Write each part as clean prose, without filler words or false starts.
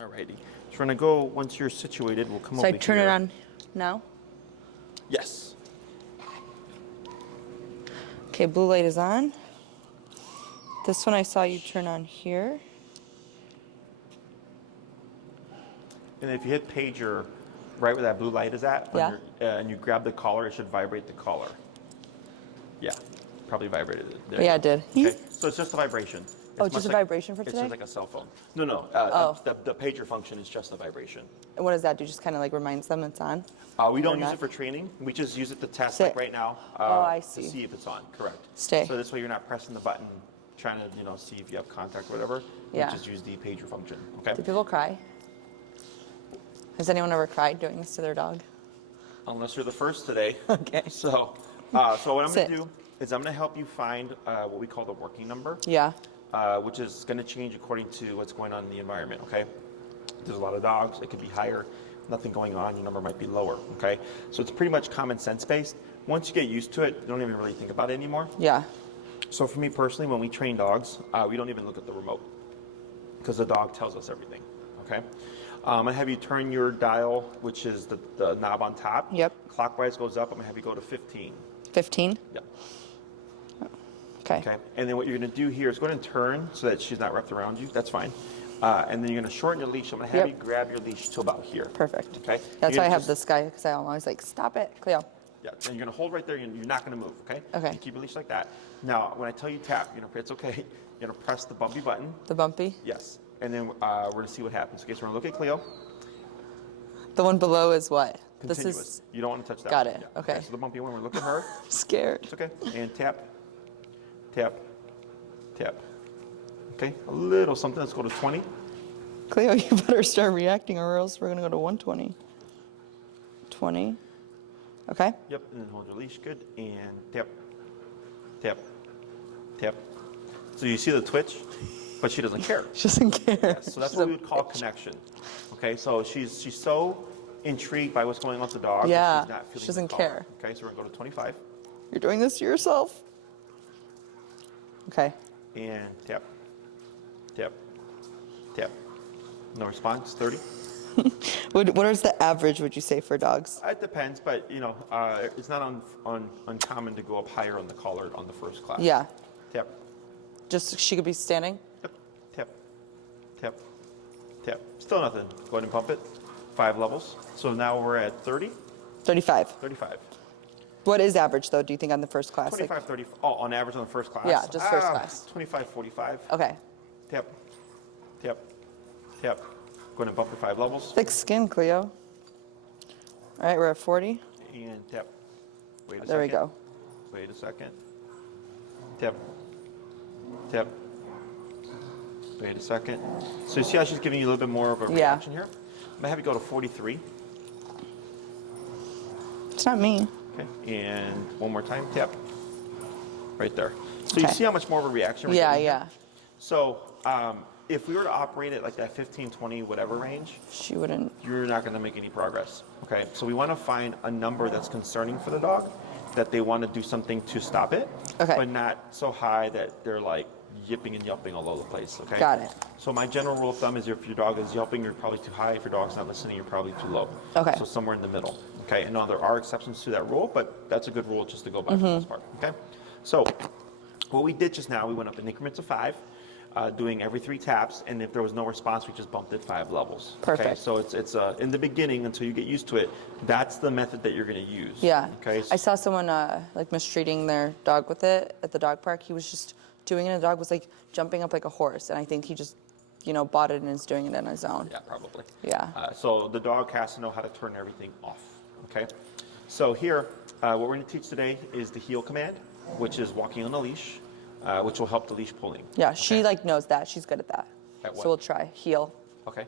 Alrighty. So we're gonna go, once you're situated, we'll come over So here. I turn it on now? Yes. Okay, blue light is on. This one I saw you turn on here. And if you hit pager right where that blue light is at, Yeah. and you grab the collar, it should vibrate the collar. Yeah, probably vibrated it. There Yeah, you it go. did. Okay, so it's just a vibration. Oh, just a vibration for It's today? just like a cell phone. No. The pager function is just a vibration. And what does that do? Just kind of like reminds them it's on? We don't Or use not? it for training. We just use it to test, Sit. like right now. I To see. see if it's on. Correct. Stay. So this way you're not pressing the button, trying to see if you have contact or whatever. Yeah. We just use the pager function. Okay. Do people cry? Has anyone ever cried doing this to their dog? Unless you're the first today. Okay. So what I'm Sit. going to do is I'm going to help you find what we call the working number. Yeah. Which is going to change according to what's going on in the environment, okay? There's a lot of dogs, it could be higher, nothing going on, your number might be lower, okay? So it's pretty much common sense based. Once you get used to it, you don't even really think about it anymore. Yeah. So for me personally, when we train dogs, we don't even look at the remote because the dog tells us everything, okay? I have you turn your dial, which is the knob on top. Yep. Clockwise goes up, I'm going to have you go to 15. 15? Yep. Okay. Okay, and then what you're going to do here is go ahead and turn so that she's not wrapped around you. That's fine. And then you're going to shorten your leash. I'm going to have Yep. you grab your leash to about here. Perfect. Okay. That's You're why I gonna have just- this guy, because I'm always like, stop it, Cleo. Yeah, and you're going to hold right there. You're not going to move. Okay. Okay. You keep your leash like that. Now, when I tell you tap, it's okay. You're going to press the bumpy button. The bumpy? Yes. And then we're going to see what happens. Okay, so we're going to look at Cleo. The one below is what? Continuous. This is You don't want to touch that. Got one. it. Yeah. Okay. So the bumpy one, we're looking at her. scared. It's okay. And tap, tap, tap. Okay. A little something. Let's go to 20. Cleo, you better start reacting or else we're going to go to 120. 20. Okay. Yep, and then hold your leash, good, and tap, tap, tap. So you see the twitch, but she doesn't care. She doesn't care. Yes, so that's what we would call connection. Okay, so she's so intrigued by what's going on with the dog Yeah, that she's not feeling she doesn't the collar. care. Okay, so we're gonna go to 25, You're doing this to yourself. Okay. and tap, tap, tap. No response, 30. What is the average, would you say, for dogs? It depends, but it's not uncommon to go up higher on the collar on the first class. Yeah. Tap, Just she could be standing? tap, tap, tap, tap. Still nothing. Go ahead and pump it. 5 levels. So now we're at 30, 35. 35. What is average, though, do you think, on the first class? 25, 30. Oh, on average on the first class? Yeah, just first class. 25, 45. Okay. Tap, tap, tap. Go ahead and bump it 5 levels. Thick skin, Cleo. All right, we're at 40. And tap. Wait a second. There we go. Wait a second. Tap, tap. Wait a second. So you see how she's giving you a little bit more of a Yeah. reaction here? I'm going to have you go to 43. It's not me. Okay, and one more time, tap. Right there. So you Okay. see how much more of a reaction we're Yeah, getting here? yeah. So if we were to operate at like that 15, 20, whatever range, She wouldn't. you're not going to make any progress. Okay, so we want to find a number that's concerning for the dog, that they want to do something to stop it, Okay. but not so high that they're like yipping and yelping all over the place. Okay. Got it. So my general rule of thumb is if your dog is yelping, you're probably too high. If your dog's not listening, you're probably too low. Okay. So somewhere in the middle. Okay. And now there are exceptions to that rule, but that's a good rule just to go by for the most part. Okay. So what we did just now, we went up in increments of 5. Doing every 3 taps, and if there was no response, we just bumped it 5 levels. Okay? Perfect. So it's in the beginning until you get used to it. That's the method that you're going to use. Yeah. Okay. I saw someone like mistreating their dog with it at the dog park. He was just doing it, and the dog was like jumping up like a horse, and I think he just, bought it and is doing it on his own. Yeah, probably. Yeah. So the dog has to know how to turn everything off. Okay. So here, what we're going to teach today is the heel command, which is walking on the leash, which will help the leash pulling. Yeah, she knows that. She's good at that. At what? So we'll try heel. Okay.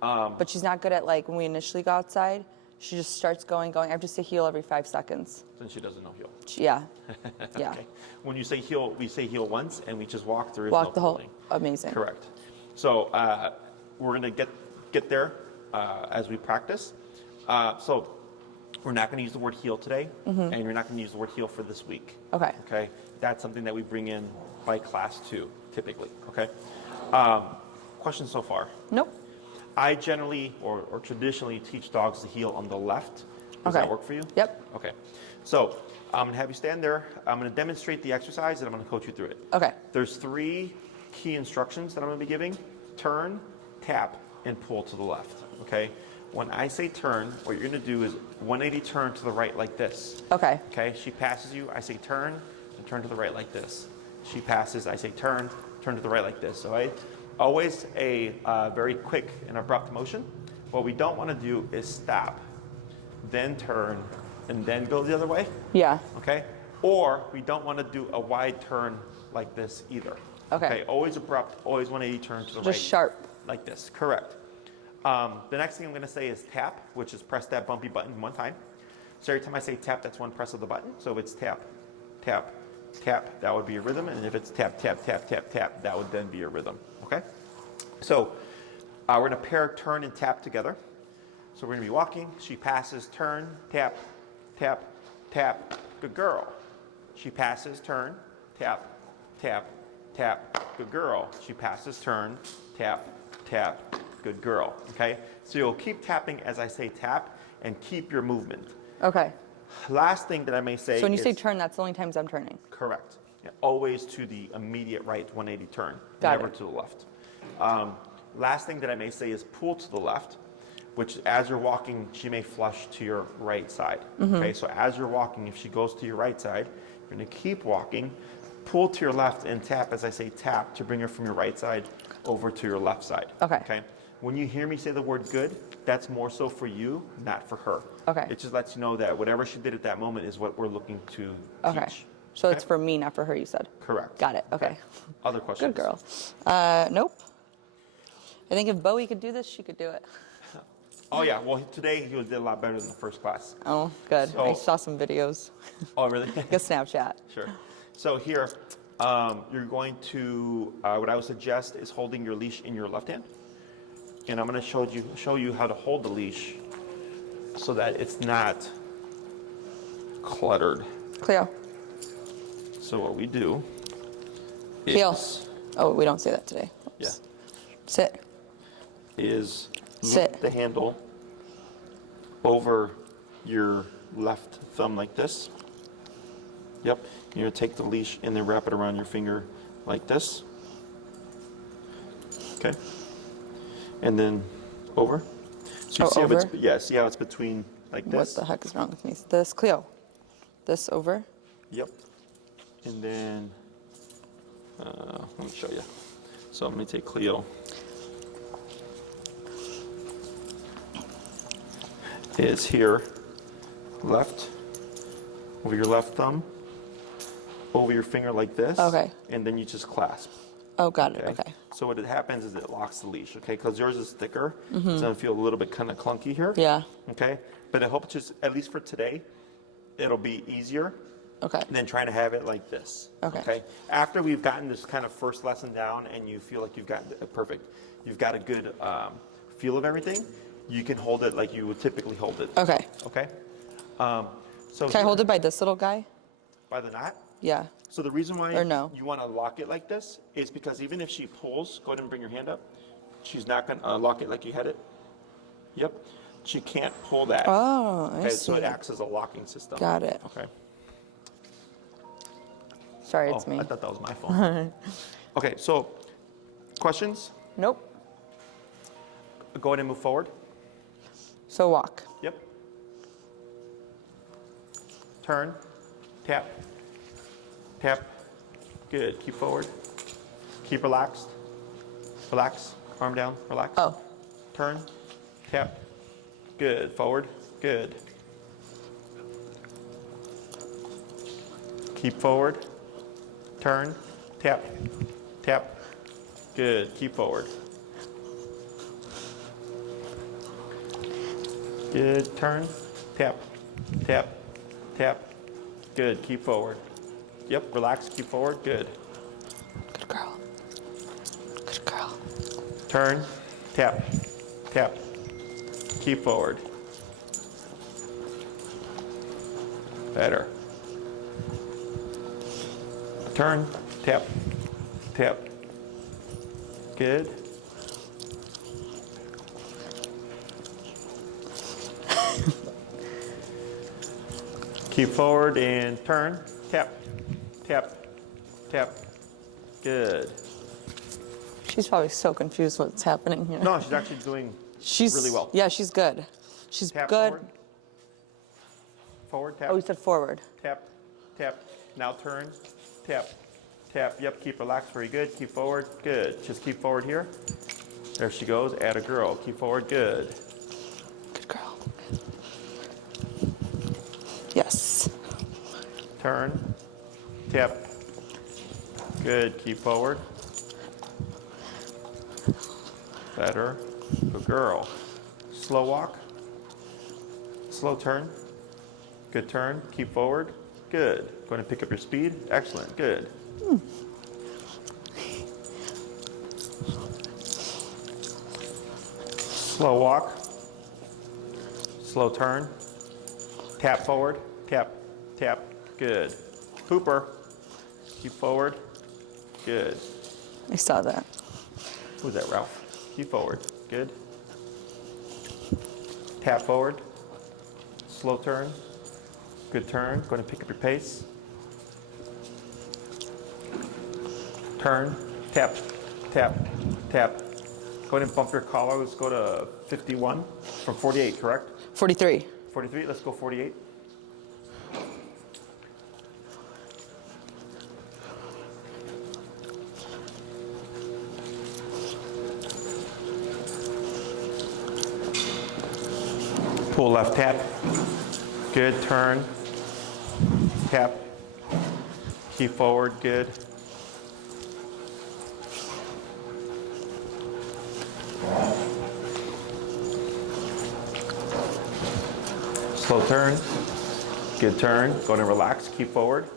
But she's not good at when we initially go outside. She just starts going. I have to say heel every 5 seconds. Then she doesn't know heel. Yeah. Yeah. Okay. When you say heel, we say heel once, and we just walk through. Walk no the whole. pulling. Amazing. Correct. So we're going to get there as we practice. So we're not going to use the word heel today, and you're not going to use the word heel for this week. Okay. Okay. That's something that we bring in by class 2, typically. Okay. Questions so far? Nope. I generally or traditionally teach dogs to heel on the left. Does Okay. that work for you? Yep. Okay. So I'm going to have you stand there. I'm going to demonstrate the exercise, and I'm going to coach you through it. Okay. There's 3 key instructions that I'm going to be giving. Turn, tap, and pull to the left. Okay? When I say turn, what you're going to do is 180 turn to the right like this. Okay. Okay? She passes you. I say turn, and turn to the right like this. She passes. I say turn to the right like this. So always a very quick and abrupt motion. What we don't want to do is stop, then turn, and then go the other way. Yeah. Okay? Or we don't want to do a wide turn like this either. Okay. Always abrupt, always 180 turn to the right. Just sharp. Like this, correct. The next thing I'm going to say is tap, which is press that bumpy button 1 time. So every time I say tap, that's 1 press of the button. So if it's tap, tap, tap, that would be a rhythm. And if it's tap, tap, tap, tap, tap, that would then be a rhythm. Okay? So we're going to pair turn and tap together. So we're going to be walking. She passes, turn, tap, tap, tap. Good girl. She passes, turn, tap, tap, tap. Good girl. She passes, turn, tap, tap. Good girl. Okay? So you'll keep tapping as I say tap and keep your movement. Okay. Last thing that I may say So when you is, say turn, that's the only times I'm turning. correct. Yeah, always to the immediate right 180 turn, Got never it. to the left. Last thing that I may say is pull to the left, which as you're walking, she may flush to your right side. Mm-hmm. Okay, so as you're walking, if she goes to your right side, you're going to keep walking, pull to your left and tap as I say tap to bring her from your right side over to your left side. Okay. When you hear me say the word good, that's more so for you, not for her. Okay. It just lets you know that whatever she did at that moment is what we're looking to Okay. teach. So it's for me, not for her, you said. Correct. Got it. Okay. Other questions? Good girl. Nope. I think if Bowie could do this, she could do it. Oh yeah. Well, today he did a lot better than the first class. Oh, good. I So- saw some videos. Oh really? Like a Snapchat. Sure. So here, you're going to, what I would suggest is holding your leash in your left hand. And I'm going to show you how to hold the leash so that it's not cluttered. Cleo. So what we do is, Heel. Oh, we don't say that today. yeah, Sit. is Sit. loop the handle over your left thumb like this. Yep. You're going to take the leash and then wrap it around your finger like this. Okay. And then over. So you Oh, see how it's, over? yeah, see how it's between like What this? the heck is wrong with me? This, Cleo. This over. Yep. And then, let me show you. So I'm going to take Cleo. Is here, left, over your left thumb, over your finger like this. Okay. And then you just clasp. Oh, got it. Okay. So what happens is it locks the leash, okay? Because yours is thicker, so it's going to feel a little bit kind of clunky here. Yeah. Okay? But I hope it's just, at least for today, it'll be easier Okay. than trying to have it like this. Okay. After we've gotten this kind of first lesson down and you feel like you've got perfect, you've got a good feel of everything, you can hold it like you would typically hold it. Okay. Okay? So Can I hold it by this little guy? by the knot? Yeah. So the reason why Or no? you want to lock it like this is because even if she pulls, go ahead and bring your hand up. She's not going to lock it like you had it. Yep. She can't pull that. Oh, I Okay, see. so it acts as a locking system. Got it. Okay. Sorry, it's me. I thought that was my fault. Okay, so questions? Nope. Go ahead and move forward. So walk. Yep. Turn. Tap. Tap. Good. Keep forward. Keep relaxed. Relax. Arm down. Relax. Oh. Turn. Tap. Good. Forward. Good. Keep forward. Turn. Tap. Tap. Good. Keep forward. Good. Turn. Tap. Tap. Tap. Good. Keep forward. Yep. Relax. Keep forward. Good. Good girl. Good girl. Turn. Tap. Tap. Keep forward. Better. Turn. Tap. Tap. Good. Keep forward and turn. Tap, tap, tap. Good. She's probably so confused what's happening here. No, she's actually doing really well. Yeah, she's good. She's Tap good. forward. Forward, tap. Oh, you said forward. Tap, tap. Now turn. Tap, tap. Yep, keep relaxed. Very good. Keep forward. Good. Just keep forward here. There she goes. Add a girl. Keep forward. Good. Good girl. Yes. Turn. Tap. Good. Keep forward. Better. Good girl. Slow walk. Slow turn. Good turn. Keep forward. Good. Go ahead and pick up your speed. Excellent. Good. Slow walk. Slow turn. Tap forward. Tap. Tap. Good. Hooper. Keep forward. Good. I saw that. Who's that, Ralph? Keep forward. Good. Tap forward. Slow turn. Good turn. Go ahead and pick up your pace. Turn. Tap. Tap. Tap. Go ahead and bump your collar. Let's go to 51 from 48, correct? 43. 43. Let's go 48. Pull left tap. Good. Turn. Tap. Keep forward. Good. Slow turn. Good turn. Go ahead and relax. Keep forward.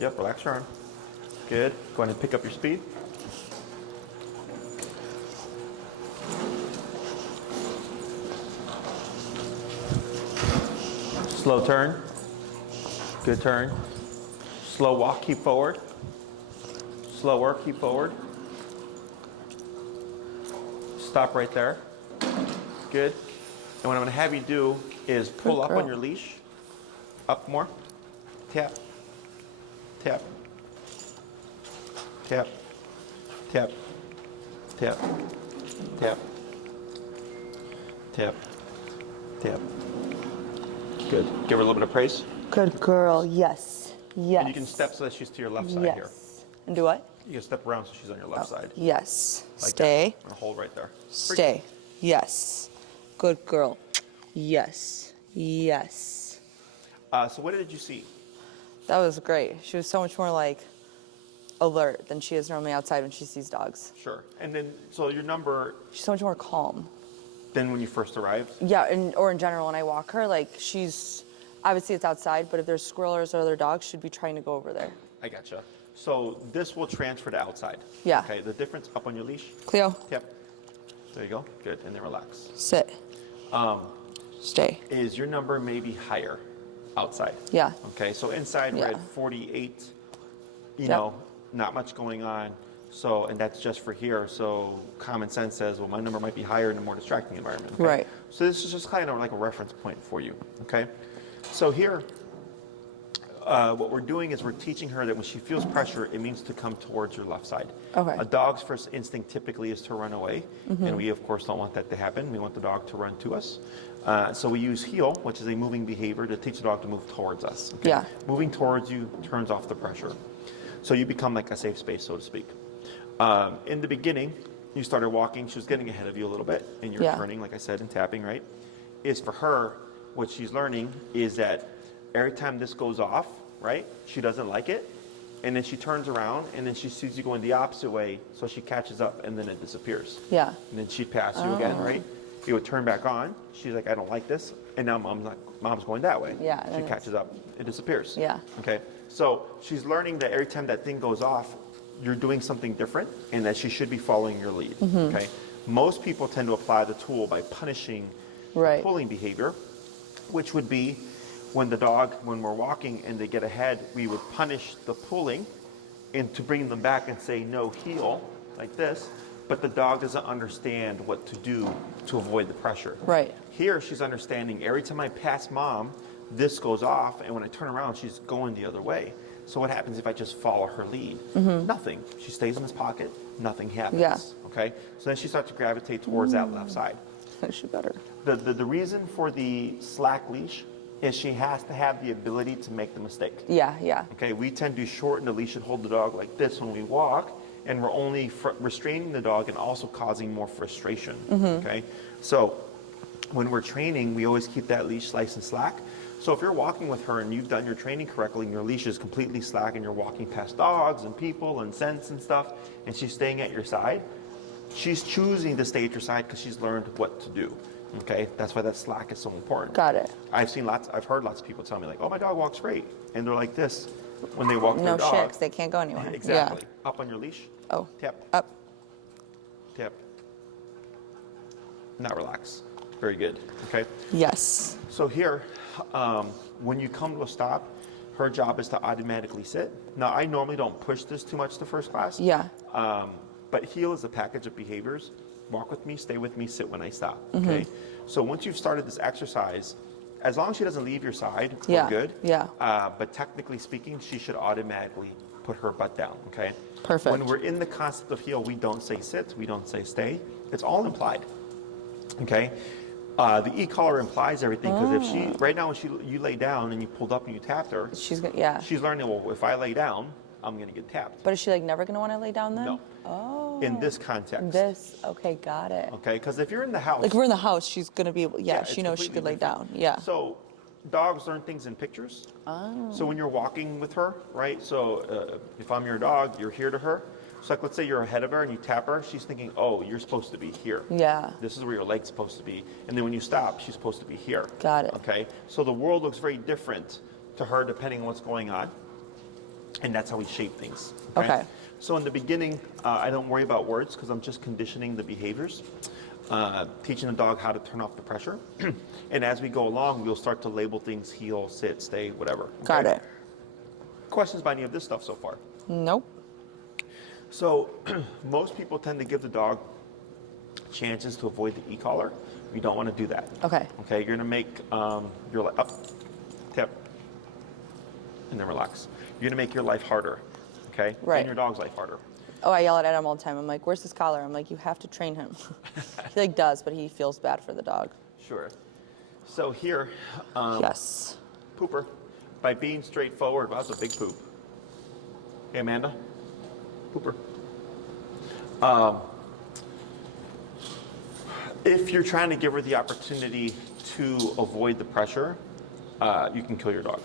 Yep, relax your arm. Good. Go ahead and pick up your speed. Slow turn. Good turn. Slow walk, keep forward. Slow work, keep forward. Stop right there. Good. And what I'm going to have you do is pull up on your leash. Up more. Tap. Tap. Tap. Tap. Tap. Tap. Tap. Tap. Good. Give her a little bit of praise. Good girl. Yes. Yes. And you can step so that she's to your left side yes. here. And do what? You can step around so she's on your left side. Yes. Like Stay. That. And hold right there. Stay. Yes. Good girl. Yes. Yes. So what did you see? That was great. She was so much more like alert than she is normally outside when she sees dogs. Sure. And then, so your number, She's so much more calm. than when you first arrived? Yeah, or in general, when I walk her, like she's, obviously it's outside, but if there's squirrels or other dogs, she'd be trying to go over there. I gotcha. So this will transfer to outside. Yeah. Okay, the difference up on your leash. Cleo, Yep. There you go. Good. And then relax. sit. Stay. Is your number maybe higher outside? Yeah. Okay, so inside we're Yeah. at 48, you Yep. know, not much going on. So, and that's just for here. So common sense says, well, my number might be higher in a more distracting environment. Okay? Right. So this is just kind of like a reference point for you. Okay. So here, what we're doing is we're teaching her that when she feels pressure, it means to come towards your left side. Okay. A dog's first instinct typically is to run away. And we, of course, don't want that to happen. We want the dog to run to us. So we use heel, which is a moving behavior, to teach the dog to move towards us. Okay? Yeah. Moving towards you turns off the pressure. So you become like a safe space, so to speak. In the beginning, you started walking. She was getting ahead of you a little bit, and you're Yeah. turning, like I said, and tapping, right? Is for her, what she's learning is that every time this goes off, right, she doesn't like it, and then she turns around, and then she sees you going the opposite way, so she catches up, and then it disappears. Yeah. And then she'd pass you again, right? You would turn back on. She's like, I don't like this. And now mom's going that way. Yeah, She and it's- catches up. It disappears. Yeah. Okay. So she's learning that every time that thing goes off, you're doing something different and that she should be following your lead. Mm-hmm. Okay. Most people tend to apply the tool by punishing Right. pulling behavior, which would be when we're walking and they get ahead, we would punish the pulling and to bring them back and say no heel like this, but the dog doesn't understand what to do to avoid the pressure. Right. Here, she's understanding every time I pass mom, this goes off, and when I turn around, she's going the other way. So what happens if I just follow her lead? Nothing. She stays in this pocket, nothing happens. Yeah. Okay? So then she starts to gravitate towards that left side. She better. The reason for the slack leash is she has to have the ability to make the mistake. Yeah, yeah. Okay, we tend to shorten the leash and hold the dog like this when we walk, and we're only restraining the dog and also causing more frustration. Okay, so when we're training, we always keep that leash nice and slack. So if you're walking with her and you've done your training correctly and your leash is completely slack and you're walking past dogs and people and scents and stuff, and she's staying at your side, she's choosing to stay at your side because she's learned what to do. Okay, that's why that slack is so important. Got it. I've heard lots of people tell me like, oh, my dog walks great. And they're like this when they walk their No dog. shit, 'cause they can't go anywhere. Exactly. Yeah. Up on your leash. Oh. Tap. Up. Tap. Now relax. Very good. Okay. Yes. So here, when you come to a stop, her job is to automatically sit. Now, I normally don't push this too much to first class. Yeah. But heel is a package of behaviors. Walk with me, stay with me, sit when I stop. Okay. So once you've started this exercise, as long as she doesn't leave your side, Yeah, we're good. yeah. But technically speaking, she should automatically put her butt down. Okay. Perfect. When we're in the concept of heel, we don't say sit, we don't say stay. It's all implied. Okay. The e-collar implies everything because if she right now when you lay down and you pulled up and you tapped her, She's gonna, yeah. she's learning. Well, if I lay down, I'm gonna get tapped. But is she like never gonna want to lay down then? No. Oh. In this context. This. Okay, got it. Okay, because if you're in the house, Like we're in the house, she's gonna be able. Yeah, it's she knows she completely could lay different. down. Yeah. So dogs learn things in pictures. Oh. So when you're walking with her, right? So if I'm your dog, you're here to her. So like, let's say you're ahead of her and you tap her. She's thinking, oh, you're supposed to be here. Yeah. This is where your leg's supposed to be. And then when you stop, she's supposed to be here. Got it. Okay. So the world looks very different to her depending on what's going on. And that's how we shape things. Okay. So in the beginning, I don't worry about words because I'm just conditioning the behaviors, teaching the dog how to turn off the pressure. And as we go along, we'll start to label things: heel, sit, stay, whatever. Got it. Questions by any of this stuff so far? Nope. So most people tend to give the dog chances to avoid the e-collar. We don't want to do that. Okay. Okay, you're going to make your life up, tap, and then relax. You're going to make your life harder, okay? Right. And your dog's life harder. Oh, I yell at Adam all the time. I'm like, "Where's his collar?" I'm like, "You have to train him." He like does, but he feels bad for the dog. Sure. So here, Yes. pooper, by being straightforward, wow, that's a big poop. Hey, Amanda, pooper. If you're trying to give her the opportunity to avoid the pressure, you can kill your dog,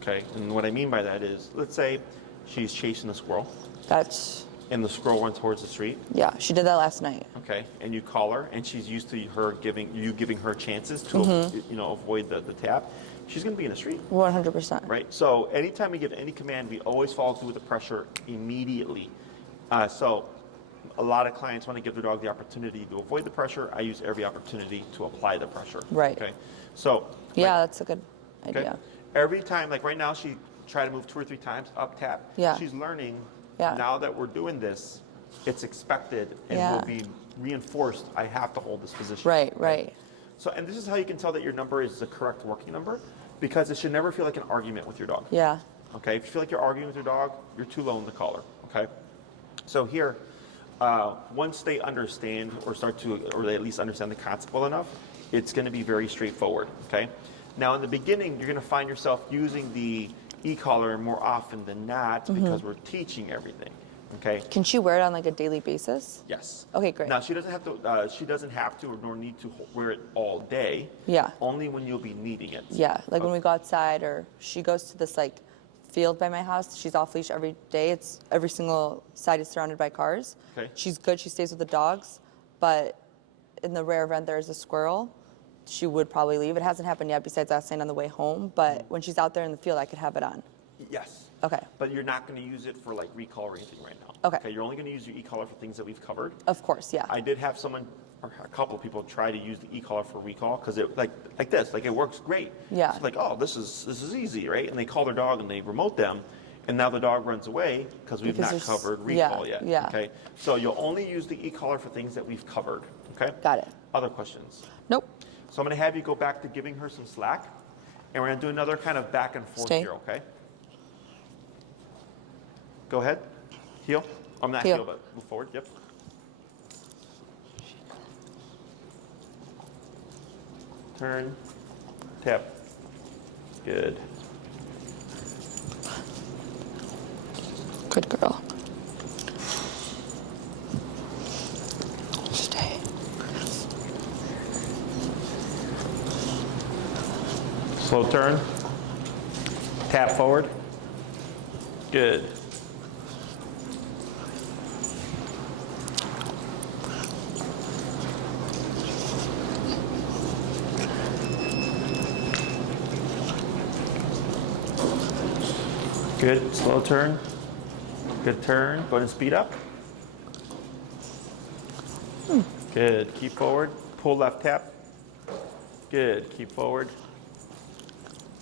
okay? And what I mean by that is, let's say she's chasing a squirrel, That's. and the squirrel runs towards the street, Yeah, she did that last night. okay, and you call her, and she's used to giving her chances to avoid the tap. She's going to be in the street, 100%. right? So anytime we give any command, we always follow through with the pressure immediately. So a lot of clients want to give their dog the opportunity to avoid the pressure. I use every opportunity to apply the pressure. Right. Okay. So Yeah, that's a good okay, idea. every time, like right now, she tried to move 2 or 3 times up tap. Yeah. She's learning. Yeah. Now that we're doing this, it's expected and Yeah. will be reinforced. I have to hold this position. Right, okay? right. So, and this is how you can tell that your number is the correct working number, because it should never feel like an argument with your dog. Yeah. Okay, if you feel like you're arguing with your dog, you're too low in the collar. Okay, so here, once they understand or they at least understand the concept well enough, it's going to be very straightforward. Okay, now in the beginning, you're going to find yourself using the e-collar more often than not because we're teaching everything. Okay. Can she wear it on like a daily basis? Yes. Okay, great. Now she doesn't have to. She doesn't have to, or nor need to wear it all day. Yeah. Only when you'll be needing it. Yeah, like when we go outside or she goes to this like field by my house, she's off leash every day. It's every single side is surrounded by cars. Okay. She's good, she stays with the dogs, but in the rare event there's a squirrel, she would probably leave. It hasn't happened yet besides last night on the way home, but when she's out there in the field, I could have it on. Yes. Okay. But you're not going to use it for like recall or anything right now. Okay. You're only going to use your e-collar for things that we've covered. Of course, yeah. I did have someone, or a couple of people, try to use the e-collar for recall because it like this, like it works great. Yeah. It's like, oh, this is easy, right? And they call their dog and they remote them, And now the dog runs away because we've Because not there's- covered recall yeah, yet. yeah. Okay. So you'll only use the e-collar for things that we've covered. Okay. Got it. Other questions? Nope. So I'm going to have you go back to giving her some slack, and we're going to do another kind of back and forth Stay. here. Okay. Go ahead. Heel. I'm not Heel. heel, but move forward. Yep. Turn. Tap. Good. Good girl. Stay. Slow turn. Tap forward. Good. Good. Slow turn. Good turn. Go ahead and speed up. Good. Keep forward. Pull left tap. Good. Keep forward.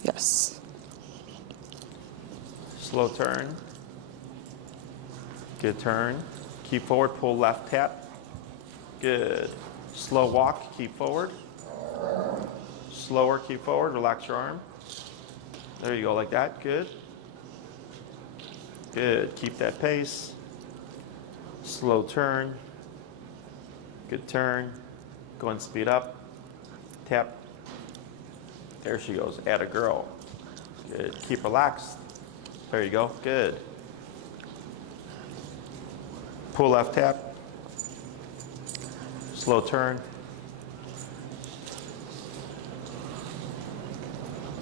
Yes. Slow turn. Good turn. Keep forward. Pull left tap. Good. Slow walk. Keep forward. Slower. Keep forward. Relax your arm. There you go. Like that. Good. Good. Keep that pace. Slow turn. Good turn. Go and speed up. Tap. There she goes. Atta girl. Good. Keep relaxed. There you go. Good. Pull left tap. Slow turn.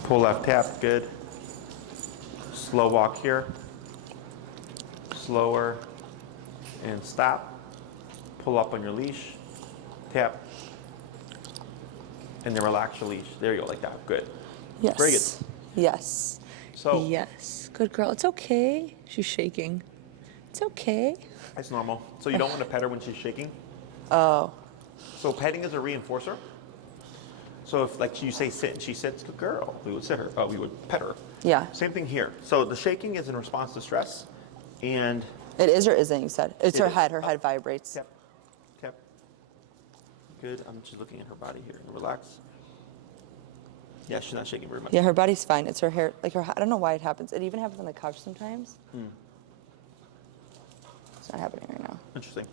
Pull left tap. Good. Slow walk here. Slower. And stop. Pull up on your leash. Tap. And then relax your leash. There you go, like that. Good. Yes. Very good. Yes. So Yes. Good girl. It's okay. She's shaking. It's okay. it's normal. So you don't want to pet her when she's shaking. Oh. So petting is a reinforcer. So if like you say sit and she sits, good girl, we would sit her. We would pet her. Yeah. Same thing here. So the shaking is in response to stress, and It is or isn't, you said? It's It her is. head. Her head vibrates. tap, tap. Good. I'm just looking at her body here. Relax. Yeah, she's not shaking very much. Yeah, her body's fine. It's her hair. Like her. I don't know why it happens. It even happens on the couch sometimes. It's not happening right now. Interesting.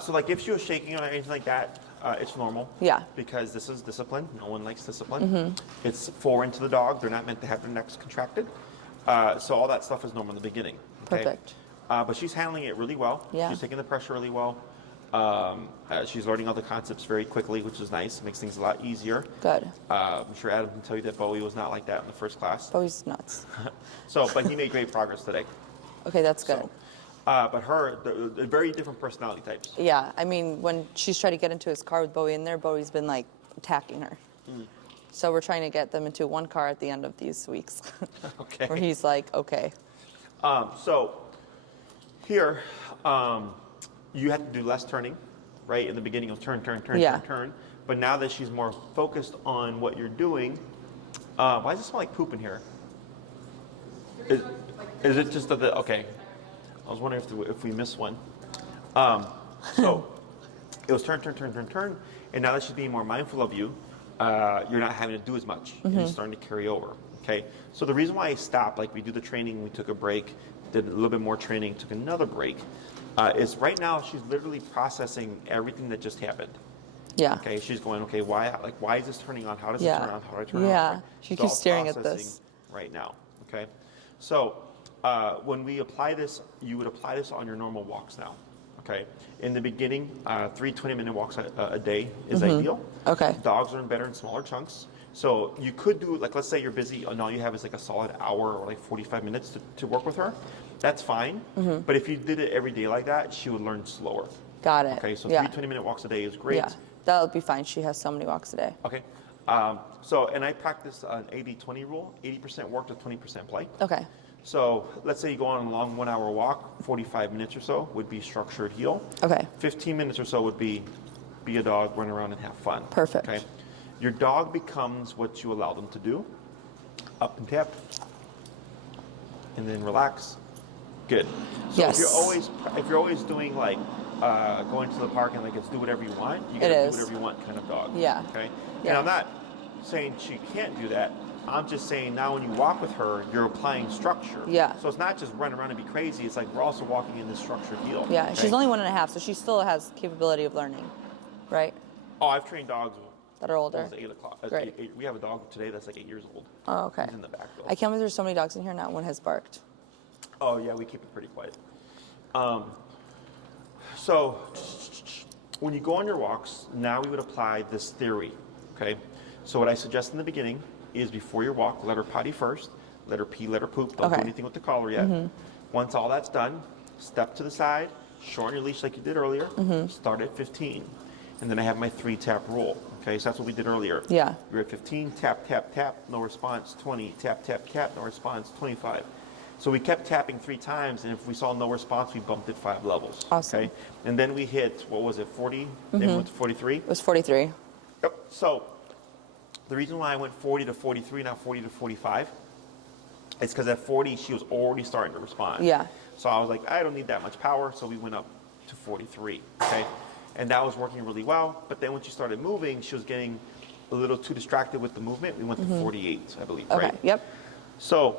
So like if she was shaking or anything like that, it's normal. Yeah. Because this is discipline. No one likes discipline. It's foreign to the dog. They're not meant to have their necks contracted. So all that stuff is normal in the beginning. Okay? Perfect. But she's handling it really well. Yeah. She's taking the pressure really well. She's learning all the concepts very quickly, which is nice. It makes things a lot easier. Good. I'm sure Adam can tell you that Bowie was not like that in the first class. Bowie's nuts. But he made great progress today. Okay, that's good. So, but her, they're very different personality types. Yeah, I mean, when she's tried to get into his car with Bowie in there, Bowie's been like attacking her. So we're trying to get them into one car at the end of these weeks. Okay. Where he's like, okay. So here, you have to do less turning, right? In the beginning of turn, Yeah. turn. But now that she's more focused on what you're doing, why does it smell like poop in here? Is it just that okay? I was wondering if we missed one. So it was turn, and now that she's being more mindful of you, you're not having to do as much. And it's starting to carry over. Okay. So the reason why I stopped, like we do the training, we took a break, did a little bit more training, took another break, is right now she's literally processing everything that just happened. Yeah. Okay, she's going, okay, why is this turning on? How does Yeah. it turn on? How do I turn it Yeah. on? She It's keeps all staring at processing this. right now. Okay, so when we apply this, you would apply this on your normal walks now. Okay, in the beginning, 3 20-minute walks a day is ideal. Okay. Dogs learn better in smaller chunks. So you could do, like, let's say you're busy and all you have is like a solid hour or like 45 minutes to work with her. That's fine. But if you did it every day like that, she would learn slower. Got it. Okay, so yeah. 3 20-minute walks a day is great. Yeah, that'll be fine. She has so many walks a day. Okay. And I practice an 80-20 rule, 80% work to 20% play. Okay. So let's say you go on a long 1 hour walk, 45 minutes or so would be structured heel. Okay. 15 minutes or so would be a dog, run around and have fun. Perfect. Okay. Your dog becomes what you allow them to do. Up and tap. and then relax. Good. So Yes. if you're always doing like going to the park and like it's do whatever you want, you gotta do whatever you want kind of dog. Yeah. Okay. Yeah. And I'm not saying she can't do that. I'm just saying now when you walk with her, you're applying structure. Yeah. So it's not just run around and be crazy. It's like we're also walking in this structured heel. Yeah. Okay? She's only 1.5, so she still has capability of learning, right? Oh, I've trained dogs that are older. Almost 8 o'clock. Great. We have a dog today that's like 8 years old. Oh, okay. He's in the back though. I can't believe there's so many dogs in here. Not one has barked. Oh yeah, we keep it pretty quiet. So when you go on your walks, now we would apply this theory. Okay. So what I suggest in the beginning is before your walk, let her potty first, let her pee, let her poop. Don't do anything with the collar yet. Once all that's done, step to the side, shorten your leash like you did earlier. Start at 15. And then I have my 3-tap rule. Okay, so that's what we did earlier. Yeah. You're at 15, tap, tap, tap, no response, 20, tap, tap, tap, no response, 25. So we kept tapping 3 times, and if we saw no response, we bumped it 5 levels. Awesome. Okay, and then we hit, what was it, 40? Then we went to 43? It was 43. Yep. So the reason why I went 40 to 43, not 40 to 45, is because at 40, she was already starting to respond. Yeah. So I was like, I don't need that much power, so we went up to 43, okay? And that was working really well, but then when she started moving, she was getting a little too distracted with the movement. We went to 48, I believe, Okay. right? Yep. So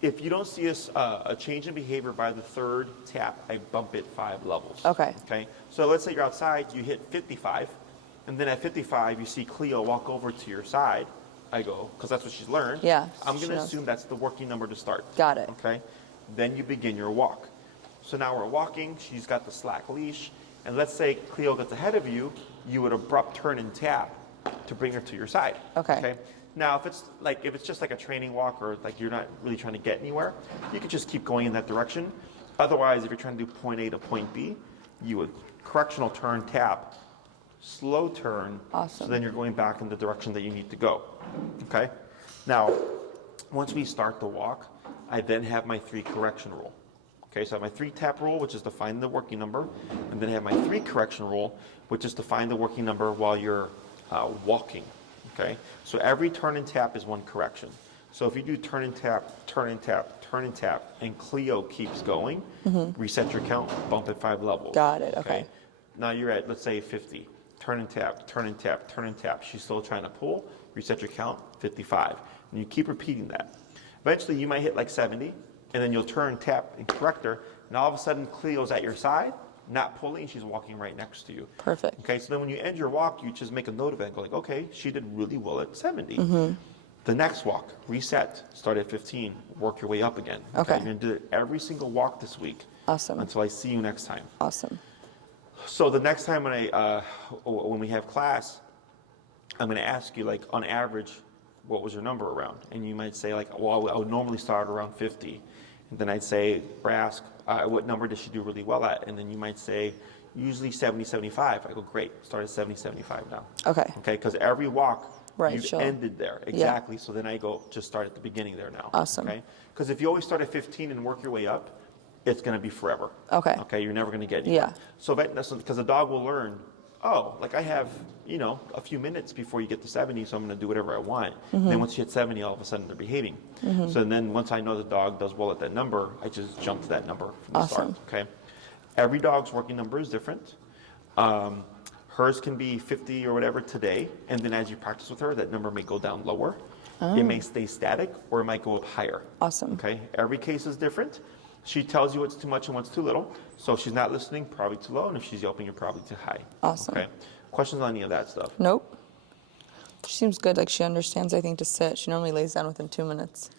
if you don't see a change in behavior by the 3rd tap, I bump it 5 levels. Okay. Okay. So let's say you're outside, you hit 55, and then at 55, you see Cleo walk over to your side. I go, because that's what she's learned. Yeah, I'm she going to knows. assume that's the working number to start. Got it. Okay. Then you begin your walk. So now we're walking. She's got the slack leash. And let's say Cleo gets ahead of you, you would abrupt turn and tap to bring her to your side. Okay. Now, if it's just like a training walk or like you're not really trying to get anywhere, you could just keep going in that direction. Otherwise, if you're trying to do point A to point B, you would correctional turn, tap, slow turn. Awesome. So then you're going back in the direction that you need to go. Okay. Now, once we start the walk, I then have my 3 correction rule. Okay, so I have my 3-tap rule, which is to find the working number, and then I have my 3 correction rule, which is to find the working number while you're walking. Okay, so every turn and tap is 1 correction. So if you do turn and tap, turn and tap, turn and tap, and Cleo keeps going, reset your count, bump it 5 levels. Got it. Okay. Now you're at, let's say, 50. Turn and tap, turn and tap, turn and tap. She's still trying to pull. Reset your count, 55. And you keep repeating that. Eventually, you might hit like 70. And then you'll turn, tap, and correct her. And all of a sudden, Cleo's at your side, not pulling, she's walking right next to you. Perfect. Okay, so then when you end your walk, you just make a note of it and go like, okay, she did really well at 70. The next walk, reset, start at 15, work your way up again. Okay. You're going to do it every single walk this week. Awesome. Until I see you next time. Awesome. So the next time when we have class, I'm going to ask you, like, on average, what was your number around? And you might say, like, well, I would normally start around 50. And then I'd say, or ask, what number does she do really well at? And then you might say, usually 70, 75. I go, great, start at 70, 75 now. Okay. Okay, because every walk, Right, you've sure. ended there. Exactly. So then I go, just start at the beginning there now. Awesome. Okay? Because if you always start at 15 and work your way up, it's going to be forever. Okay. Okay, you're never going to get anywhere. Yeah. So because the dog will learn, oh, like I have, a few minutes before you get to 70, so I'm going to do whatever I want. And then once you hit 70, all of a sudden they're behaving. So then once I know the dog does well at that number, I just jump to that number from the start. Okay. Every dog's working number is different. Hers can be 50 or whatever today, and then as you practice with her, that number may go down lower. It may stay static, or it might go up higher. Awesome. Okay. Every case is different. She tells you what's too much and what's too little. So if she's not listening, probably too low, and if she's yelping, you're probably too high. Awesome. Okay. Questions on any of that stuff? Nope. She seems good. Like she understands, I think, to sit. She normally lays down within 2 minutes.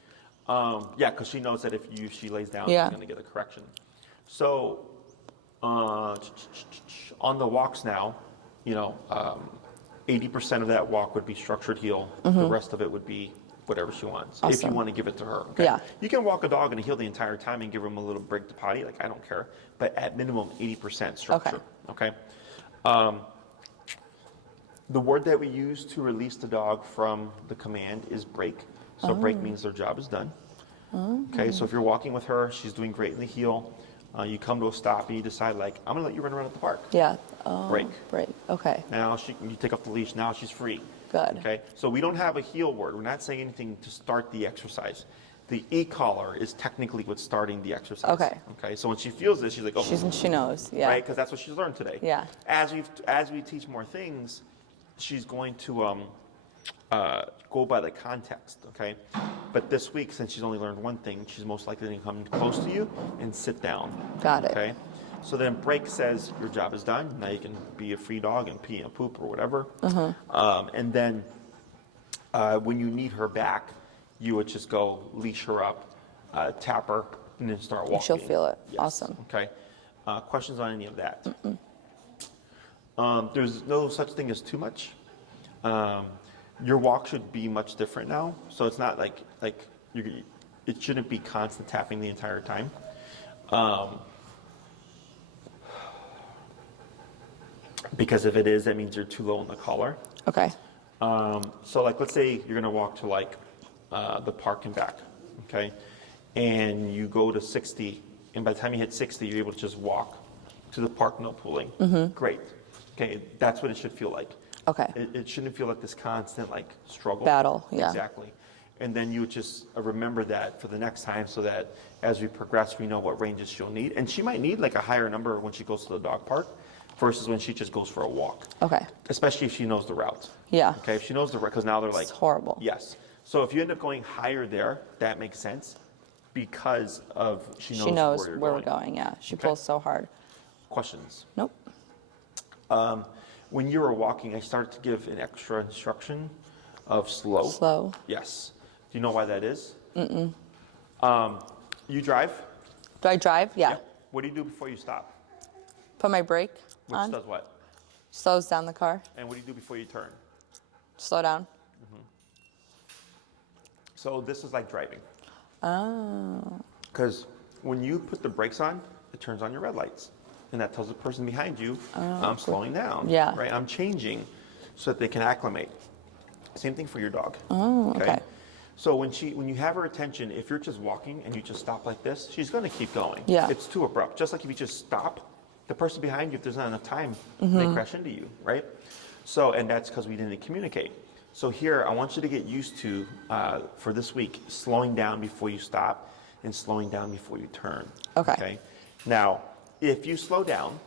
Yeah, because she knows that if she lays down, Yeah. she's going to get a correction. So on the walks now, 80% of that walk would be structured heel. The rest of it would be whatever she wants, if you Awesome. want to give it to her. Okay? Yeah. You can walk a dog in a heel the entire time and give him a little break to potty. Like, I don't care. But at minimum, 80% structure. Okay. The word that we use to release the dog from the command is break. So break means their job is done. Okay, so if you're walking with her, she's doing great in the heel. You come to a stop and you decide, like, I'm going to let you run around at the park. Yeah. Oh, Break. Break. Okay. Now you take off the leash. Now she's free. Good. Okay, so we don't have a heel word. We're not saying anything to start the exercise. The e-collar is technically what's starting the exercise. Okay. Okay. So when she feels this, she's like, oh, She knows. Yeah. right? Because that's what she's learned today. Yeah. As we teach more things, she's going to go by the context. Okay. But this week, since she's only learned one thing, she's most likely to come close to you and sit down. Got it. Okay. So then break says your job is done. Now you can be a free dog and pee and poop or whatever. And then when you need her back, you would just go leash her up, tap her, and then start walking. She'll feel it. Yes. Awesome. Okay. Questions on any of that? There's no such thing as too much. Your walk should be much different now. So it's not like it shouldn't be constant tapping the entire time. Because if it is, that means you're too low in the collar. Okay. So like, let's say you're gonna walk to like the park and back, okay? And you go to 60, and by the time you hit 60, you're able to just walk to the park, no pulling. Great. Okay, that's what it should feel like. Okay. It shouldn't feel like this constant like struggle. Battle, yeah. Exactly. And then you would just remember that for the next time so that as we progress, we know what ranges she'll need. And she might need like a higher number when she goes to the dog park versus when she just goes for a walk. Okay. Especially if she knows the route. Yeah. Okay, if she knows the route, because now they're like. It's horrible. Yes. So if you end up going higher there, that makes sense because of she knows where you're where going. we're going. Yeah. She Okay. pulls so hard. Questions? Nope. When you were walking, I started to give an extra instruction of slow. Slow. Yes. Do you know why that is? You drive? Do I drive? Yeah. What do you do before you stop? Put my brake Which on. does what? Slows down the car. And what do you do before you turn? Slow down. So this is like driving. Oh. Because when you put the brakes on, it turns on your red lights. And that tells the person behind you, I'm slowing down. Yeah. Right? I'm changing so that they can acclimate. Same thing for your dog. Oh, okay. So when you have her attention, if you're just walking and you just stop like this, she's going to keep going. Yeah. It's too abrupt. Just like if you just stop, the person behind you, if there's not enough time, they crash into you, right? So, and that's because we didn't communicate. So here, I want you to get used to, for this week, slowing down before you stop and slowing down before you turn. Okay. Now, if you slow down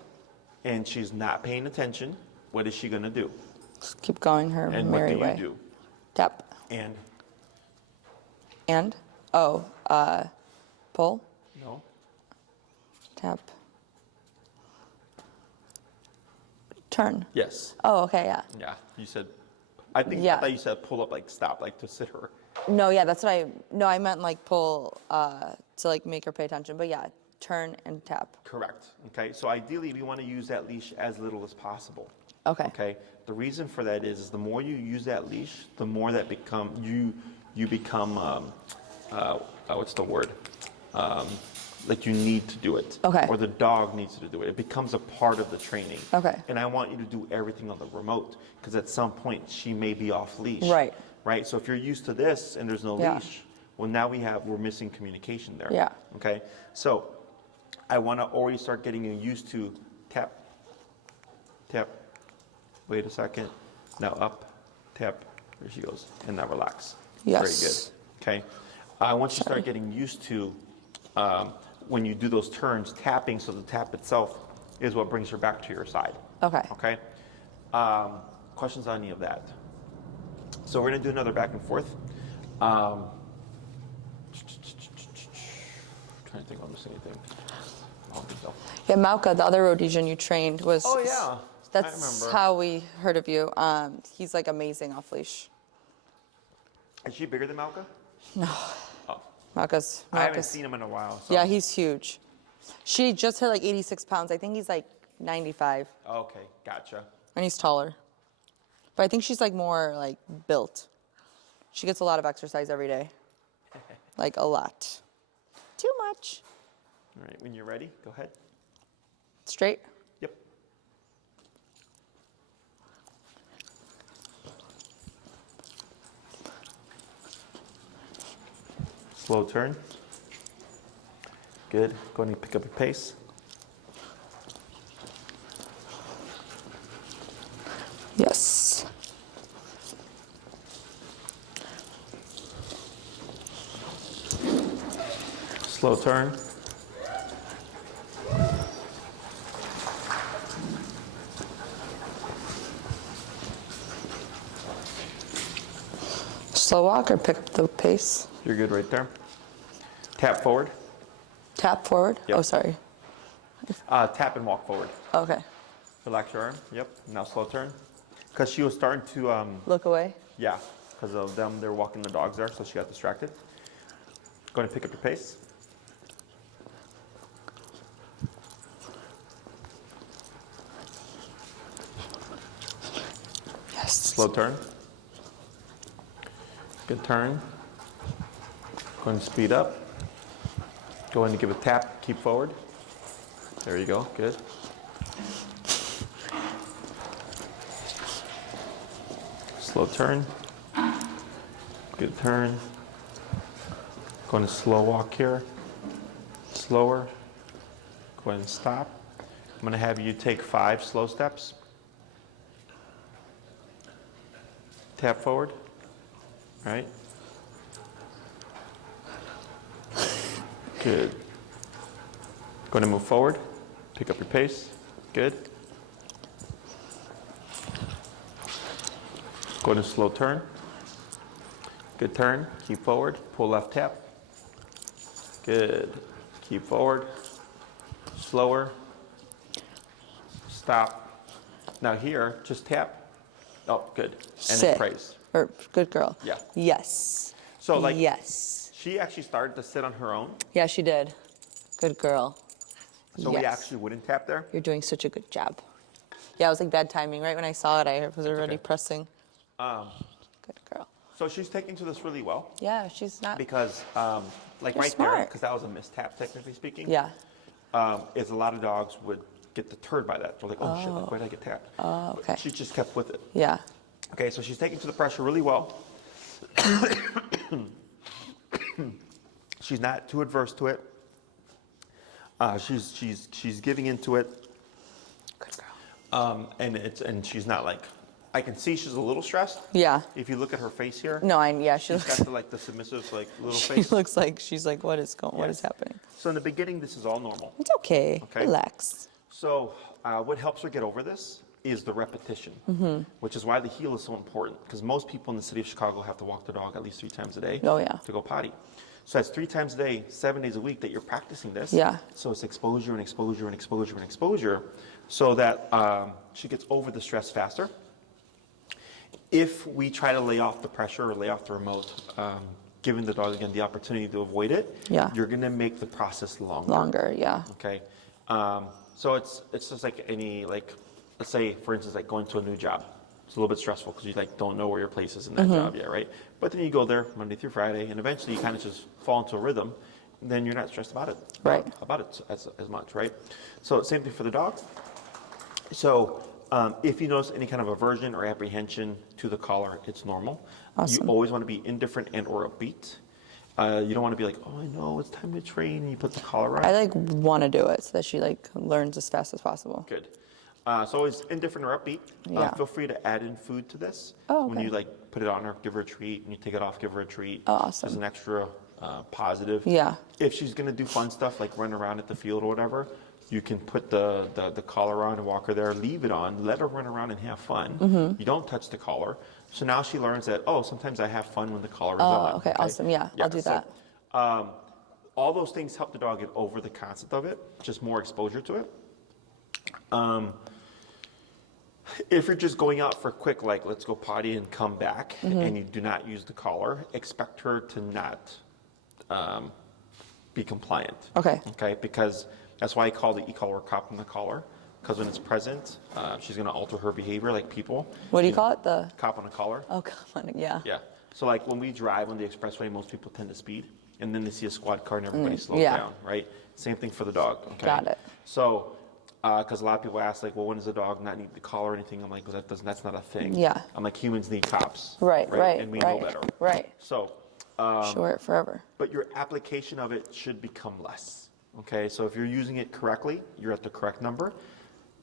and she's not paying attention, what is she going to do? Just keep going her And merry what way. do you do? Tap. And? Pull. No. Tap. Turn. Yes. Oh, okay, yeah. Yeah. You said, I thought you said pull up, like stop, like to sit her. No, yeah, that's what I meant like pull to like make her pay attention. But yeah, turn and tap. Correct. Okay. So ideally, we want to use that leash as little as possible. Okay. Okay. The reason for that is the more you use that leash, the more that you become what's the word? Like you need to do it. Okay. Or the dog needs to do it. It becomes a part of the training. Okay. And I want you to do everything on the remote because at some point she may be off leash. Right. Right. So if you're used to this and there's no Yeah. leash, well now we're missing communication there. Yeah. Okay. So I want to already start getting you used to tap, tap. Wait a second. Now up, tap. There she goes. And now relax. Yes. Very good. Okay. I want you to start getting used to when you do those turns, tapping. So the tap itself is what brings her back to your side. Okay. Okay. Questions on any of that? So we're gonna do another back and forth. Trying to think if I'm missing anything. I don't think so. Yeah, Mauka, the other Rhodesian you trained was. Oh yeah. That's I remember. how we heard of you. He's like amazing off leash. Is she bigger than Malka? No. Oh. Mauka's. I haven't seen him in a while. So. Yeah, he's huge. She just hit like 86 pounds. I think he's like 95. Okay, gotcha. And he's taller. But I think she's like more like built. She gets a lot of exercise every day. Like a lot. Too much. All right, when you're ready, go ahead. Straight. Yep. Slow turn. Good. Go ahead and pick up your pace. Yes. Slow turn. Slow walk or pick up the pace? You're good right there. Tap forward. Tap forward? Yep. Oh, sorry. Tap and walk forward. Okay. Relax your arm. Yep. Now slow turn. Because she was starting to, Look away? yeah, because of them, they're walking the dogs there, so she got distracted. Go ahead and pick up your pace. Yes. Slow turn. Good turn. Go ahead and speed up. Go ahead and give a tap. Keep forward. There you go. Good. Slow turn. Good turn. Going to slow walk here. Slower. Go ahead and stop. I'm going to have you take 5 slow steps. Tap forward. All right. Good. Going to move forward. Pick up your pace. Good. Go to slow turn. Good turn. Keep forward. Pull left tap. Good. Keep forward. Slower. Stop. Now here, just tap. Oh, good. And Sit. then praise. Or good girl. Yeah. Yes. So like, yes. she actually started to sit on her own. Yeah, she did. Good girl. So Yes. we actually wouldn't tap there. You're doing such a good job. Yeah, it was like bad timing. Right when I saw it, I was already okay. pressing. Good girl. So she's taking to this really well Yeah, she's not. because, like You're right there, smart. because that was a mistap, technically speaking. Yeah. Is a lot of dogs would get deterred by that. They're like, oh, shit, like, why did I get tapped? Oh, But okay. she just kept with it. Yeah. Okay, so she's taking to the pressure really well. She's not too adverse to it. She's giving into it, Good girl. and she's not like, I can see she's a little stressed. Yeah. If you look at her face here, No, yeah, she she's looks. got the submissive little She face. looks like she's like, what is Yes. happening? So in the beginning, this is all normal. It's okay. Okay. Relax. So what helps her get over this is the repetition, which is why the heel is so important, because most people in the city of Chicago have to walk their dog at least 3 times a day Oh, yeah. to go potty. So that's 3 times a day, 7 days a week that you're practicing this. Yeah. So it's exposure and exposure and exposure and exposure so that she gets over the stress faster. If we try to lay off the pressure or lay off the remote, giving the dog, again, the opportunity to avoid it, Yeah. you're going to make the process longer. Longer, yeah. Okay. So it's just like any, let's say, for instance, like going to a new job. It's a little bit stressful because you don't know where your place is in that job yet, right? But then you go there Monday through Friday, and eventually you kind of just fall into a rhythm. Then you're not stressed about it. Right. About it as much, right? So same thing for the dog. So if you notice any kind of aversion or apprehension to the collar, it's normal. Awesome. You always want to be indifferent and or upbeat. You don't want to be like, oh, I know, it's time to train, and you put the collar on. I want to do it so that she learns as fast as possible. Good. So always indifferent or upbeat. Yeah. Feel free to add in food to this. Oh, When okay. you put it on her, give her a treat. When you take it off, give her a treat. Oh, awesome. There's an extra positive. Yeah. If she's going to do fun stuff like run around at the field or whatever, you can put the collar on and walk her there, leave it on, let her run around and have fun. Mm-hmm. You don't touch the collar. So now she learns that, oh, sometimes I have fun when the collar is on. Oh, okay, awesome. Yeah, I'll do that. All those things help the dog get over the concept of it, just more exposure to it. If you're just going out for quick, let's go potty and come back, and you do not use the collar, expect her to not be compliant. Okay. Okay, because that's why I call the e-collar cop on the collar, because when it's present, she's going to alter her behavior like people. What do you call it? The Cop on a collar. oh, come on, yeah. Yeah. So when we drive on the expressway, most people tend to speed, and then they see a squad car and everybody slows yeah. down, right? Same thing for the dog. Okay? Got it. So, because a lot of people ask, well, when does the dog not need the collar or anything? I'm like, well, that's not a thing. Yeah. I'm like, humans need cops. Right, right, And we right, know better. right. So, Short it forever. but your application of it should become less. Okay, so if you're using it correctly, you're at the correct number.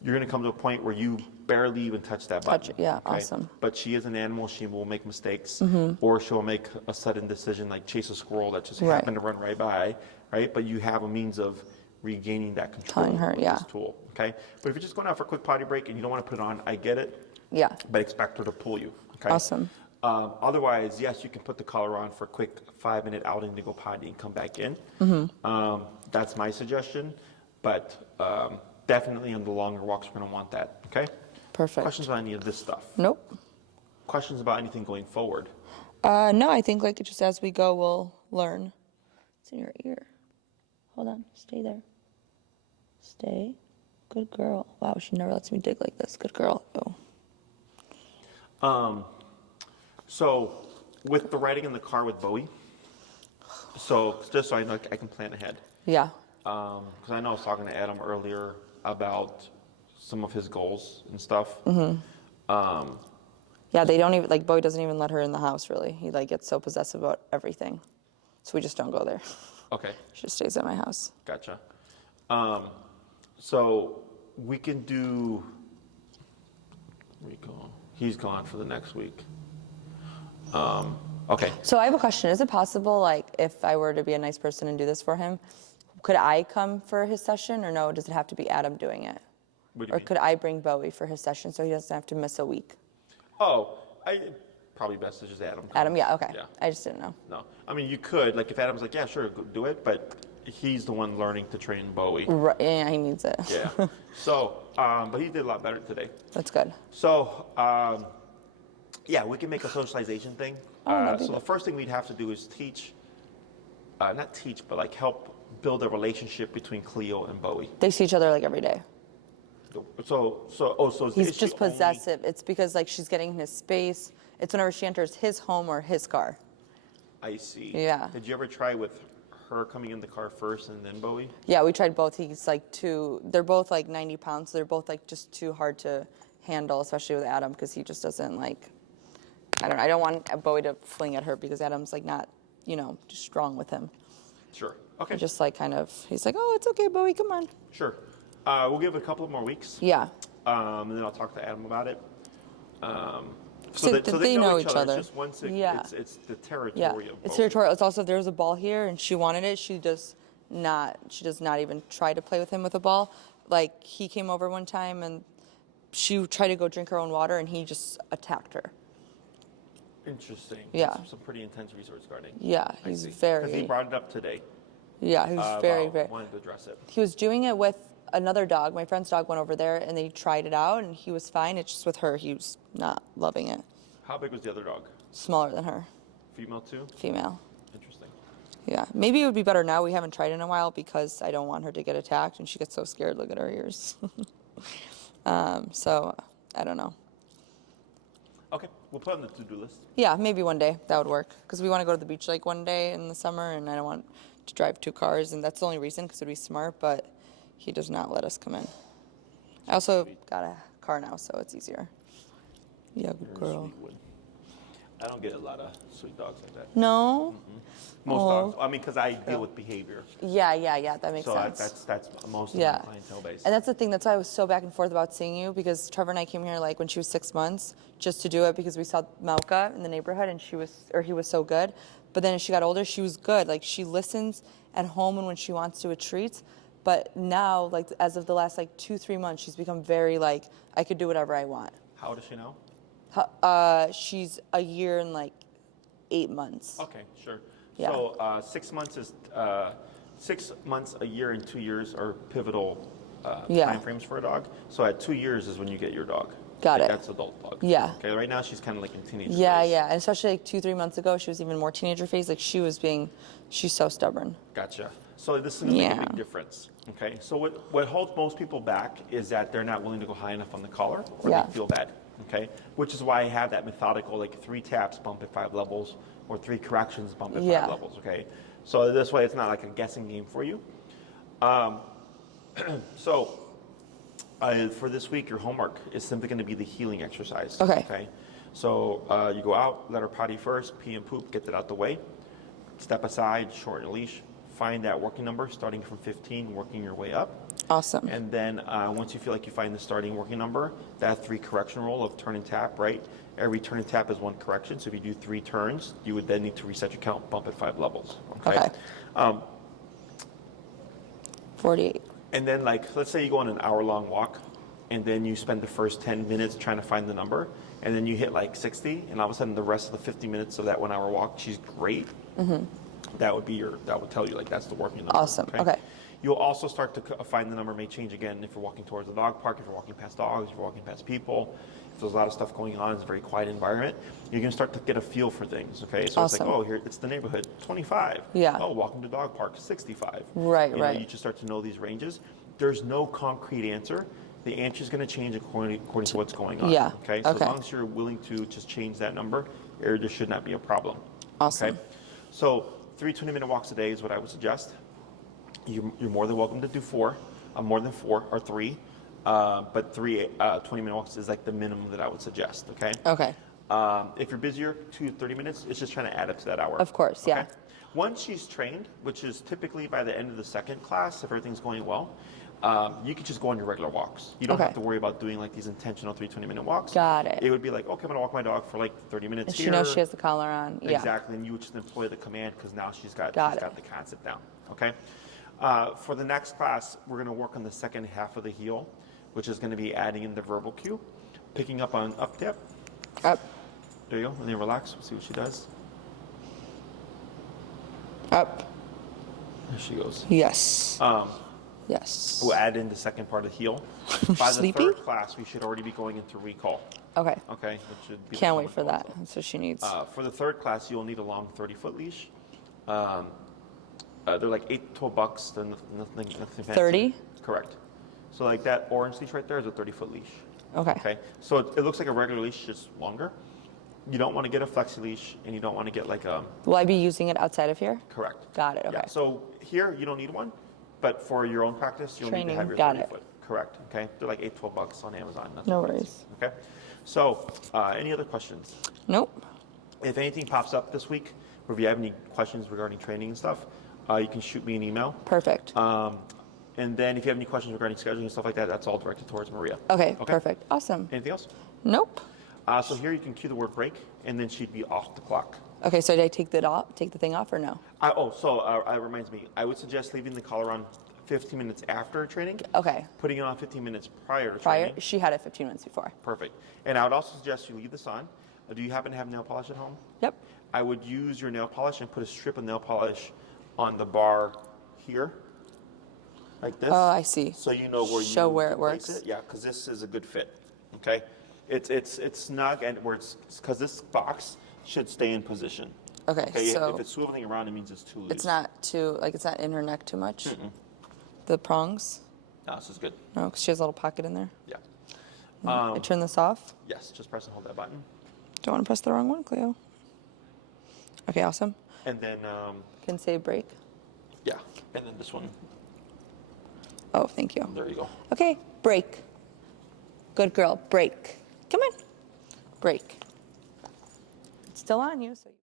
You're going to come to a point where you barely even touch that button. Touch it, yeah, okay? awesome. But she is an animal; she will make mistakes, or she'll make a sudden decision, like chase a squirrel that just Right. happened to run right by, right? But you have a means of regaining that control Telling her, with yeah. this tool, okay? But if you're just going out for a quick potty break and you don't want to put it on, I get it. Yeah. But expect her to pull you, okay? Awesome. Otherwise, yes, you can put the collar on for a quick 5-minute outing to go potty and come back in. That's my suggestion, but definitely on the longer walks, we're going to want that, okay? Perfect. Questions on any of this stuff? Nope. Questions about anything going forward? No, I think like just as we go, we'll learn. It's in your ear. Hold on. Stay there. Stay. Good girl. Wow, she never lets me dig like this. Good girl. Oh. So, with the riding in the car with Bowie, so just so I know, I can plan ahead. Yeah. Because I know I was talking to Adam earlier about some of his goals and stuff. Yeah, they don't even, like, Bowie doesn't even let her in the house, really. He, like, gets so possessive about everything. So we just don't go there. Okay, She just stays at my house. gotcha. So we can do. Where you going? He's gone for the next week. Okay. So I have a question. Is it possible, like, if I were to be a nice person and do this for him, could I come for his session, or no, does it have to be Adam doing it? What do you Or mean? could I bring Bowie for his session so he doesn't have to miss a week? Oh, probably best to just Adam. Come. Adam, yeah, okay. Yeah. I just didn't know. No, I mean you could, like, if Adam's like, yeah, sure, go do it, but he's the one learning to train Bowie. Right, yeah, he needs it. Yeah. So, but he did a lot better today. That's good. So, yeah, we can make a socialization thing. that'd be So the first thing we'd have to do is teach, not teach, but like help build a relationship between Cleo and Bowie. They see each other, like, every day. So is the He's issue just only- possessive. It's because, like, she's getting in his space. It's whenever she enters his home or his car. I see. Yeah. Did you ever try with her coming in the car first and then Bowie? Yeah, we tried both. He's, like, they're both, like, 90 pounds. So they're both, like, just too hard to handle, especially with Adam, because he just doesn't, like, I don't want Bowie to fling at her because Adam's, like, not, just strong with him. Sure. Okay. Just, like, kind of, he's like, oh, it's okay, Bowie, come on. Sure. We'll give it a couple more weeks. Yeah. And then I'll talk to Adam about it. So they know each other. It's just once Yeah. it's the territory Yeah, of it's Bowie. territorial. It's also if there was a ball here and she wanted it, she does not even try to play with him with a ball. Like, he came over one time and she tried to go drink her own water and he just attacked her. Interesting. Yeah. That's some pretty intense resource guarding. Yeah, I he's see. very. 'Cause he brought it up today. Yeah, he was very, very. Wanted to address it. He was doing it with another dog. My friend's dog went over there and they tried it out and he was fine. It's just with her, he was not loving it. How big was the other dog? Smaller than her, Female too? female. Interesting. Yeah, maybe it would be better now. We haven't tried in a while because I don't want her to get attacked and she gets so scared. Look at her ears. So I don't know. Okay, we'll put it on the to-do list. Yeah, maybe one day that would work because we want to go to the beach like one day in the summer and I don't want to drive 2 cars and that's the only reason because it'd be smart, but he does not let us come in. I also got a car now, so it's easier. Yeah, good You're a girl. sweet one. I don't get a lot of sweet dogs like that. No? Most Oh. dogs. I mean, because I deal with behavior. Yeah, that makes So sense. that's most of Yeah. my clientele base. And that's the thing. That's why I was so back and forth about seeing you because Trevor and I came here like when she was 6 months just to do it because we saw Malka in the neighborhood and he was so good. But then as she got older, she was good. Like she listens at home and when she wants to, it treats. But now, like as of the last like 2-3 months, she's become very like I could do whatever I want. How old is she now? She's a year and like 8 months. Okay, sure. Yeah. So 6 months is 6 months, a year, and 2 years are pivotal Yeah. time frames for a dog. So at 2 years is when you get your dog. Got Like, it. That's adult dog. Yeah. Okay. Right now she's kind of like in teenager. Yeah, phase. yeah. And especially like 2-3 months ago, she was even more teenager phase. Like she's so stubborn. Gotcha. So this is going to make a Yeah. big difference. Okay. So what holds most people back is that they're not willing to go high enough on the collar, or Yeah. they feel bad. Okay. Which is why I have that methodical, like 3 taps, bump at 5 levels, or 3 corrections, bump at 5 Yeah. levels. Okay. So this way, it's not like a guessing game for you. So for this week, your homework is simply going to be the healing exercise. Okay. Okay. So you go out, let her potty first, pee and poop, get that out the way. Step aside, shorten the leash. Find that working number, starting from 15, working your way up. Awesome. And then once you feel like you find the starting working number, that 3 correction roll of turn and tap, right? Every turn and tap is 1 correction. So if you do 3 turns, you would then need to reset your count, bump at 5 levels. Okay. Okay. 48. And then, like, let's say you go on an hour-long walk, and then you spend the first 10 minutes trying to find the number, and then you hit like 60, and all of a sudden the rest of the 50 minutes of that 1 hour walk, she's great. That would tell you like that's the working number. Awesome. Okay. You'll also start to find the number may change again if you're walking towards the dog park, if you're walking past dogs, if you're walking past people. If there's a lot of stuff going on, it's a very quiet environment, you're going to start to get a feel for things, okay? So Awesome. it's like, oh, here, it's the neighborhood, 25. Yeah. Oh, walking to dog park, 65. Right, you know, right. You just start to know these ranges. There's no concrete answer. The answer is going to change according to what's going on. Yeah. Okay? So Okay. as long as you're willing to just change that number, there should not be a problem. Awesome. Okay? So 3 20-minute walks a day is what I would suggest. You're more than welcome to do 4, more than 4 or 3. But 3 20-minute walks is like the minimum that I would suggest, okay? Okay. If you're busier, 2 30 minutes, it's just trying to add up to that hour. Of course, yeah. Once she's trained, which is typically by the end of the second class, if everything's going well, you could just go on your regular walks. You don't Okay. have to worry about doing like these intentional 3 20-minute walks. Got it. It would be like, okay, I'm going to walk my dog for like 30 minutes And here. she knows she has the collar on. Yeah. Exactly, and you would just employ the command because now she's got Got the concept down, okay? For the next class, we're going to work on the second half of the heel, which is going to be adding in the verbal cue, picking up on up tap. Up. There you go, and then relax, we'll see what she does. Up. There she goes. Yes. Yes. We'll add in the second part of the heel. By the Sleepy? third class, we should already be going into recall, Okay. okay? Which should be Can't the wait for moment that. also. That's what she needs. For the third class, you'll need a long 30-foot leash. They're like $8 to $12. They're nothing fancy. 30? Correct. So like that orange leash right there is a 30-foot leash. Okay. Okay. So it looks like a regular leash, just longer. You don't want to get a flexi leash, and you don't want to get like a. Will I be using it outside of here? Correct. Got it. Okay. Yeah. So here you don't need one, but for your own practice, you'll need Training, to have your got 30-foot. Correct. Okay. They're like $8 to $12 on Amazon. Nothing No fancy. worries. Okay. So any other questions? Nope. If anything pops up this week, or if you have any questions regarding training and stuff, you can shoot me an email. Perfect. And then if you have any questions regarding scheduling and stuff like that, that's all directed towards Maria. Okay. Perfect. Awesome. Anything else? Nope. So here you can cue the word break, and then she'd be off the clock. Okay. So did I take the thing off or no? It reminds me. I would suggest leaving the collar on 15 minutes after training. Okay. Putting it on 15 minutes prior to Prior, training. she had it 15 minutes before. Perfect. And I would also suggest you leave this on. Do you happen to have nail polish at home? Yep. I would use your nail polish and put a strip of nail polish on the bar here, like this. Oh, I see. So you know where Show where it place works. Yeah, because this is a good fit. Okay, it's snug and where it's because this box should stay in position. Okay. Okay, So if it's swiveling around, it means it's too loose. it's not it's not in her neck too much. The prongs. No, this is good. No, because she has a little pocket in there. Yeah. I turn this off. Yes, just press and hold that button, Don't want to press the wrong one, Cleo. Okay. Awesome. and then Can say break. yeah, and then this one. Oh, thank you. There you go. Okay. Break. Good girl. Break. Come on. Break. It's still on you. So.